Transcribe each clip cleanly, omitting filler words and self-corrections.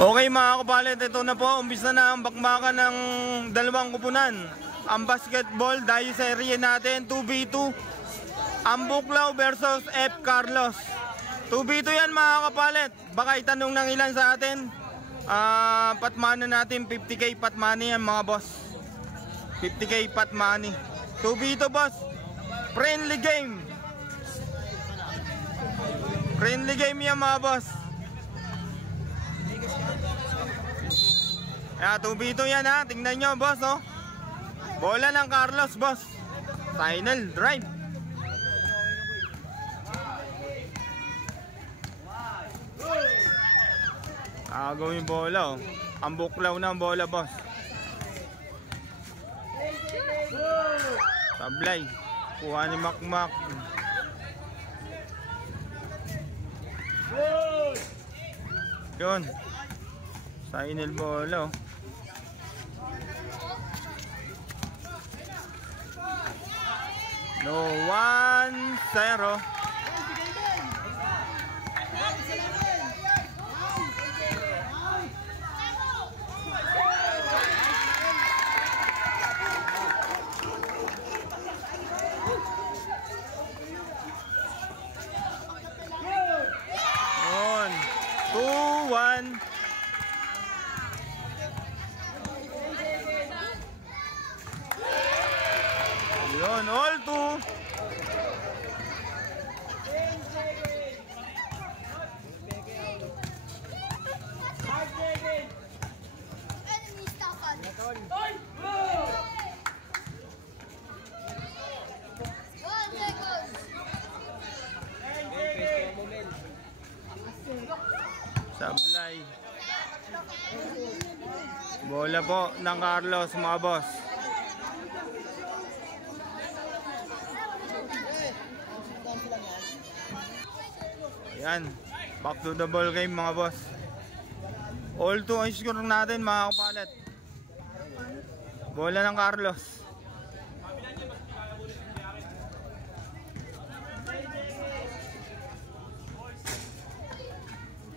Okay mga kapalit, ito na po, umpisa na ang bakbakan ng dalawang kupunan. Ang basketball dahil sa area natin, 2v2. Ang Buklaw versus F. Carlos. 2v2 yan mga kapalit. Baka itanong ng ilan sa atin. Patmano natin, 50k patmani yan mga boss. 50k patmani. 2v2 boss. Friendly game. Friendly game yan mga boss. Kaya 2v2 yan ha. Tingnan nyo boss oh. Bola ng Carlos boss. Final drive. Agaw yung bola oh. Ang Buklaw na ang bola boss. Sablay. Kuha ni Makmak. Yun. Final bola oh. No 1-0. On 2-1. Yun, all two. Sablay. Bola po ng Carlos mga boss. Ayan, back to the ball game mga boss. All 2 ang score natin mga kapalit. Bola ng Carlos.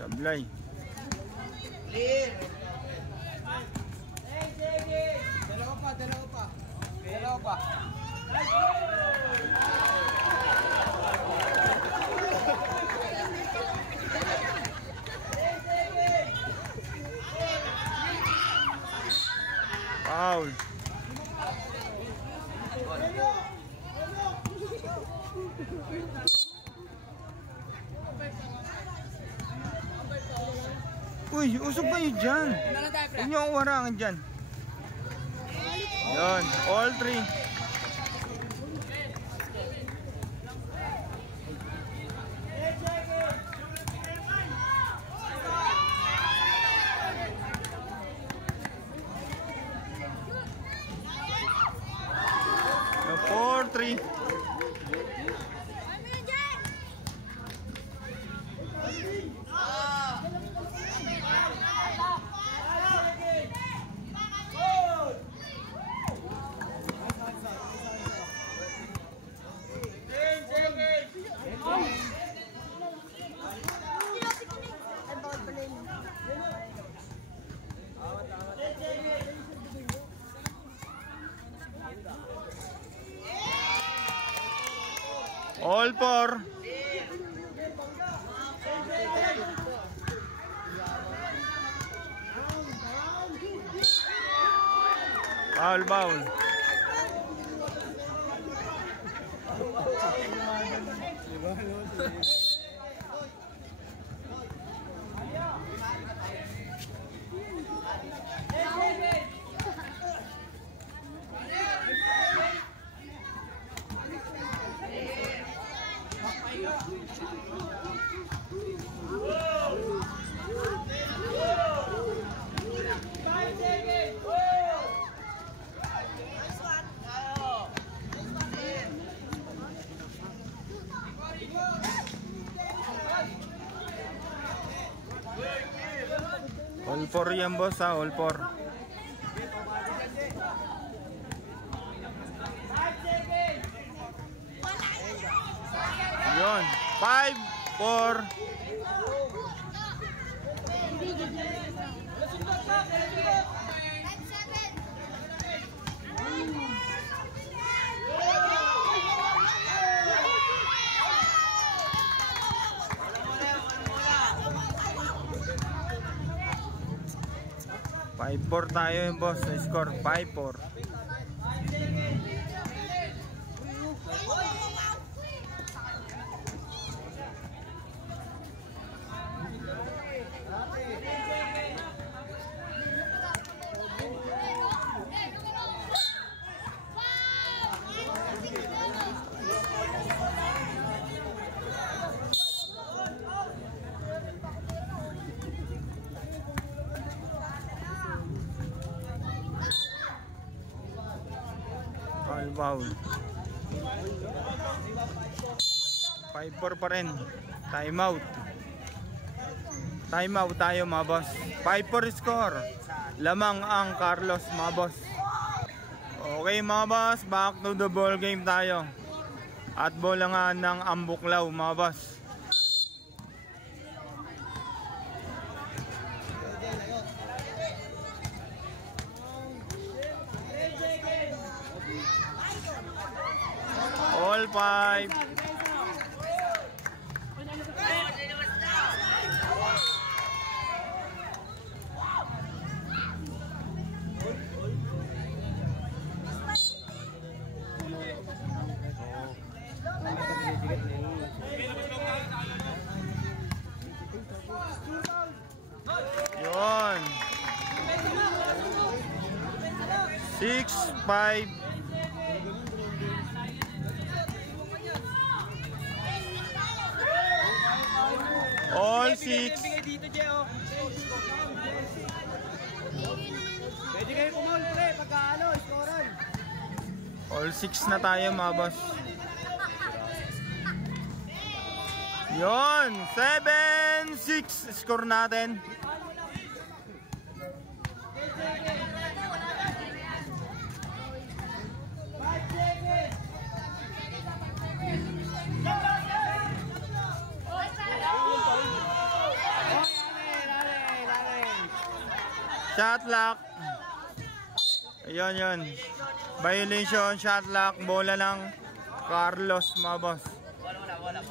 Sablay. Dalawa pa. Foul. Uy, usok kayo dyan. Huwag nyo akong warangan dyan. Yun, all 3. No, 4-3. All 4. Foul. All 4 yan boss ha, all 4. Yun, 5-4. $5-4 tayo yung boss na score. 5-4. Foul. 5-4 pa rin. Time out. Time out tayo mga boss. 5-4 score. Lamang ang Carlos mga boss. Okay mga boss, back to the ball game tayo. At bolangan ng Ambuklaw mga boss. All 5. Yun. 6-5. All 6. Pwede kayo kumol pre, pagkaano, scorean. All 6 na tayo mga boss. Yon, 7-6 score natin. Shot lock. Ayun yun. Violation, shot lock. Bola ng Carlos mga boss. Wala.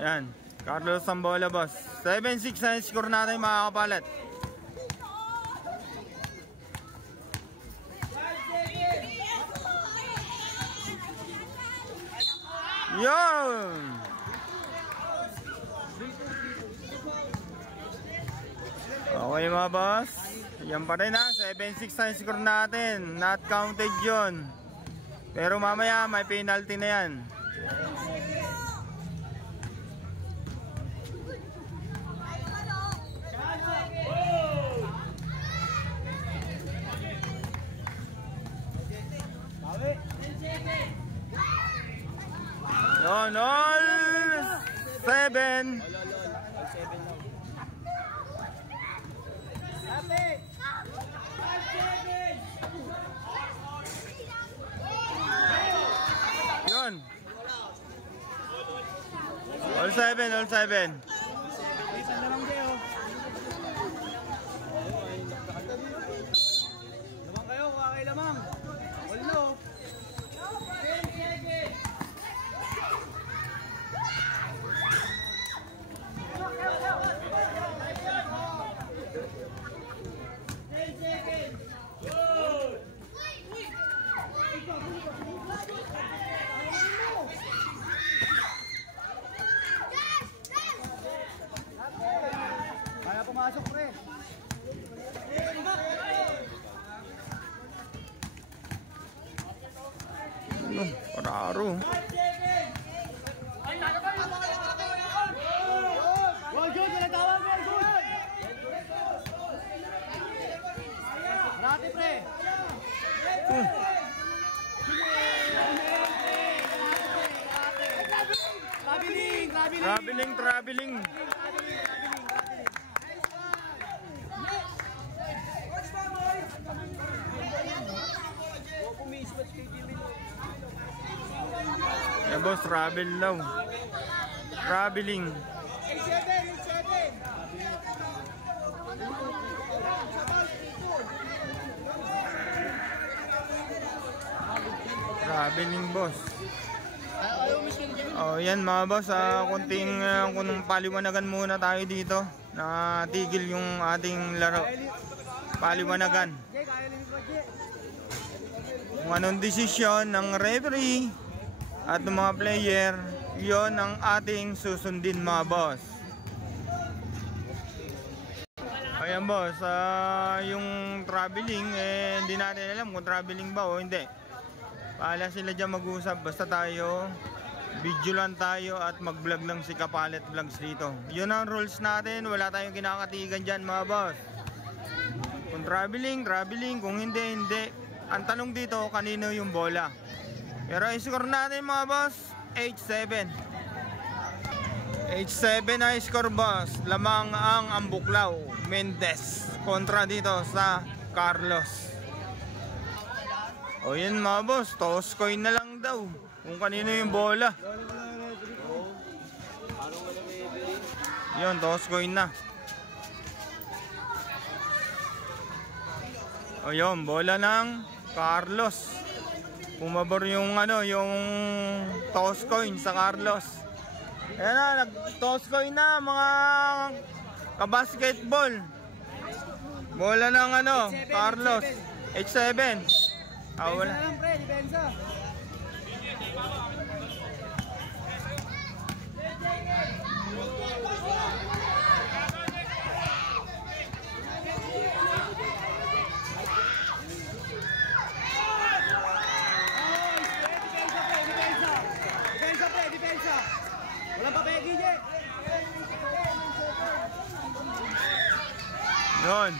Ayan. Carlos ang bola boss. 7-6 na score natin mga kapalat. Yun. Okay mga boss, yan pa rin ha, 7-6 na score natin, not counted yun. Pero mamaya may penalty na yan. Yun, all 7. Yun. All 7, all 7. Lamang kayo, kakay lamang. All no. Kaya pumasok pre. Ano, pararo. Go, Jun! Nagtawag mo, Jun! Rati, pre! Traveling. Yan boss, travel daw. Traveling. Traveling boss. Oh, yan mga boss, kunting paliwanagan muna tayo dito. Natigil yung ating laro. Paliwanagan. Kung anong desisyon ng referee at ng mga player, yon ang ating susundin mga boss. Ayan boss, yung traveling, hindi natin alam kung traveling ba o hindi. Paala sila dyan mag-usap, basta tayo video lang tayo at mag-vlog lang si Kapalit Vlogs dito. Yun ang rules natin, wala tayong kinakatigan dyan mga boss. Kung traveling, kung hindi, hindi. Ang tanong dito, kanino yung bola. Pero i-score natin mga boss, 8-7. 8-7 na score boss. Lamang ang Ambuklaw Mendez kontra dito sa Carlos. O yan mga boss, toss coin na lang daw kung kanino yung bola. Yun, toss coin na. O yun, bola ng Carlos. Pumabor yung yung toss coin sa Carlos. Ayan na, nag-toss coin na mga kabasketball. Bola ng Carlos. 8-7. Wala lang pre, depensa. Depensa. Walang papegi, Je. Yun.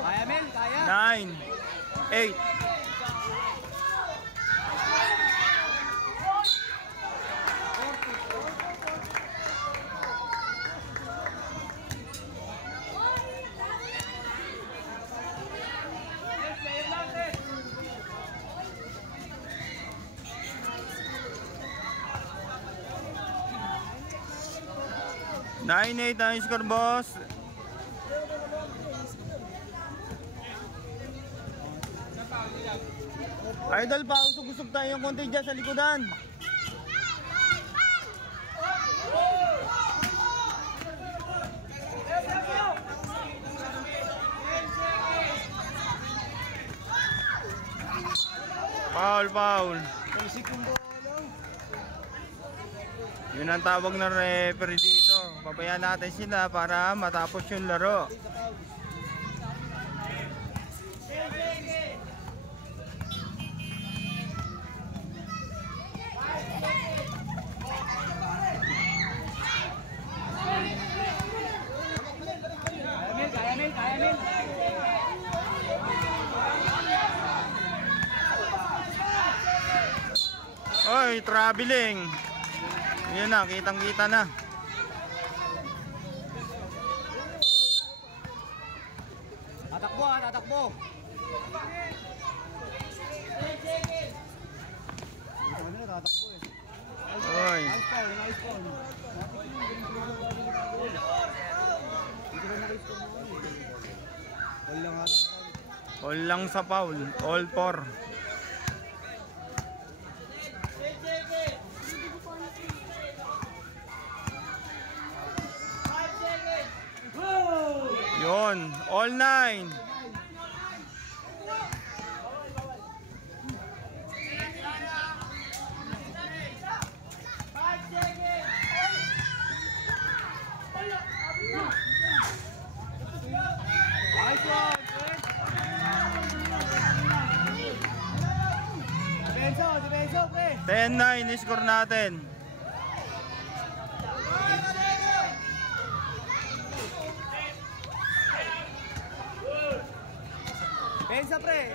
Kaya Mel, kaya. 9, 8. Nine, 8 ang score boss. Idol pa, usog-usog tayo yung konti dyan sa likodan. Foul. Yun ang tawag ng referee dito. Pabayaan natin sila para matapos yung laro. Kaya Mel. Oy, traveling. Yun na, kitang-kita na. Tatakbo. Oy. All lang sa foul. All 4. Yun, all 9. Depensa, pre. 10-9 score natin. Pensa, pre.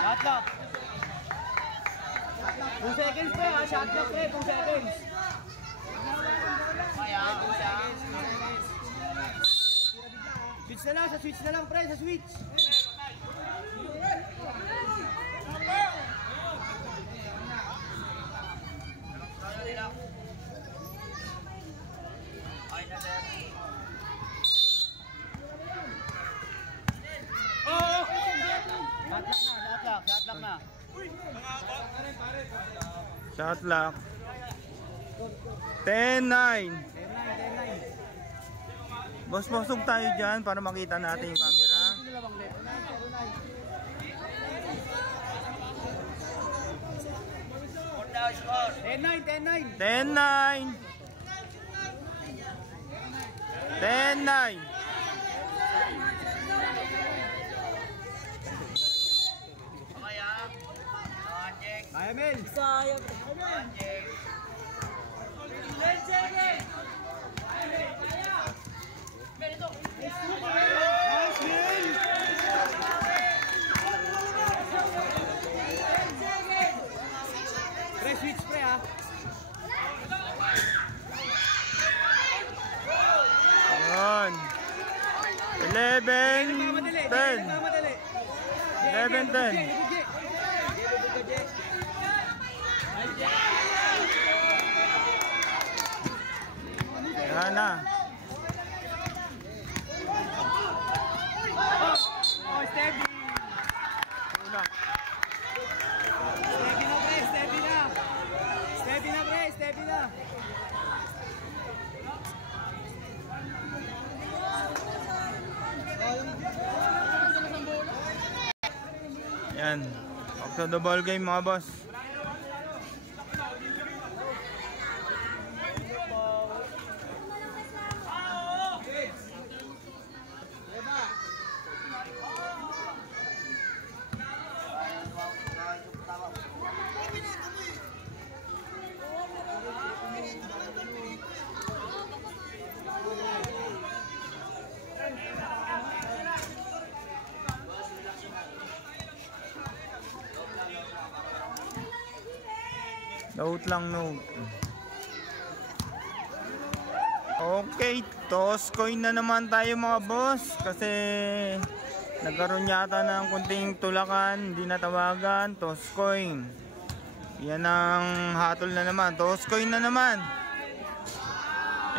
Lahat. 2 seconds, pre. 2 seconds. 2 seconds. Switch na lang, switch na lang, pre, sa switch. Shot lock na. Shot lock. 10-9. Boss, busog tayo dyan para makita natin yung camera. 10-9. 10-9. 10-9. Kaya, Mel. Sayang. Pre, switch pre ha. Ayan. 11-10. 11-10. Yan na. Oh, steady. Una. Steady na pre, steady na. Steady na pre, steady na. Yan. Back to the ball game mga boss. Note lang, note. Okay, toss coin na naman tayo mga boss. Kasi nagkaroon yata ng kunting tulakan, hindi natawagan. Toss coin. Yan ang hatol na naman. Toss coin na naman.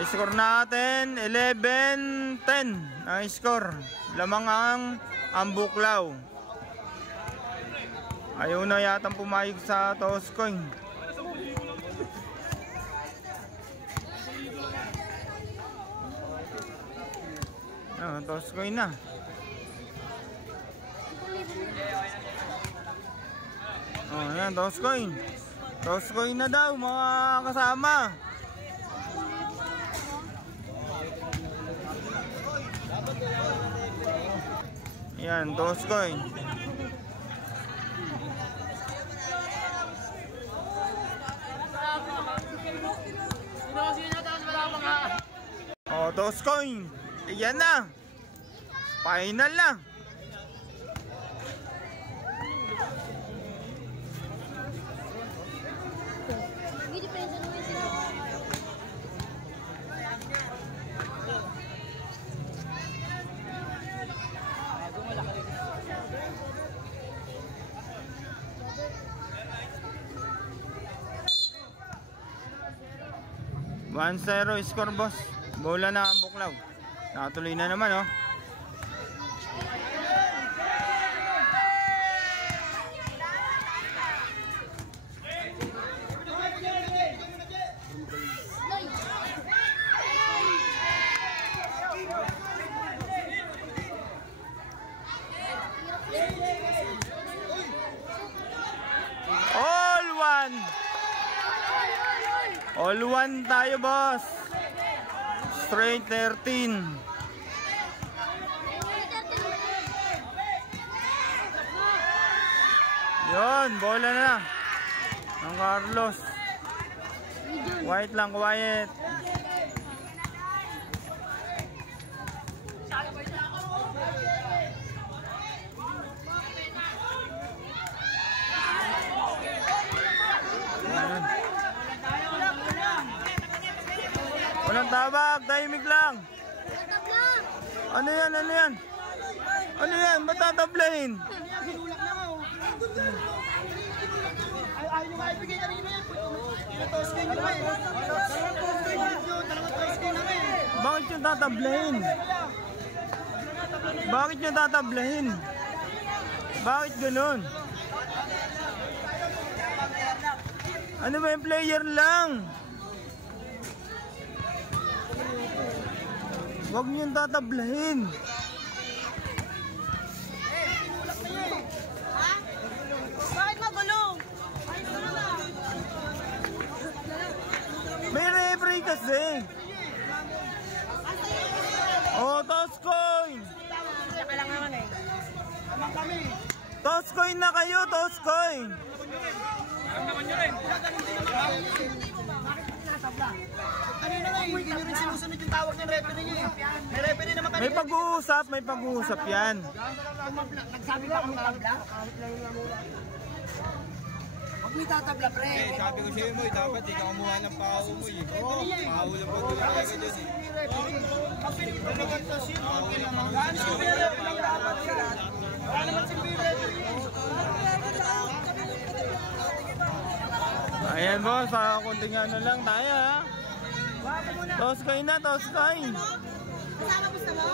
I-score natin 11-10 ang score. Lamang ang buklaw. Ayaw na yatang pumayag sa toss coin. Toss coin na. Yan, toss coin. Toss coin na daw mga kasama. Yan, toss coin. Toss coin. Yan na. Final na. One 0 score boss. Bola na ang buklaw. Nakatuloy na naman oh. All one tayo boss. Straight 13. Yun, bola na ng Carlos. White lang, quiet. Walang tabak, tahimik lang. Ano yan, ano yan? Ano yan, matatablahin? Sinulak na ako. Ayaw nyo nga ibigay na rin yan. Tos kayo nyo eh. Dalawang tos kayo na eh. Bakit yung tatablahin? Bakit yung tatablahin? Bakit ganun? Ano ba yung player lang? Huwag niyo yung tatablahin. Bakit magulong? May referee kasi. Oh, toss coin. Saka lang naman eh. Tamang kami. Toss coin na kayo, toss coin. Kanina nga, hindi nyo rin sinusunod yung tawag ng referee nyo eh. May referee naman kanina. May pag-uusap yan. Nagsabi ba kami tabla? Huwag may tatabla, pre. Sabi ko sa'yo mo, dapat ikaw kumuha ng pao mo eh. Pao lang po doon talaga dyan eh. Pag pinipinawan to siya, okay naman. Gano'n si referee lang dapat yan. Wala naman si referee. Ayan boss, sa kunting ano lang tayo ha. Toss coin na, toss coin. Kasama gusto mo?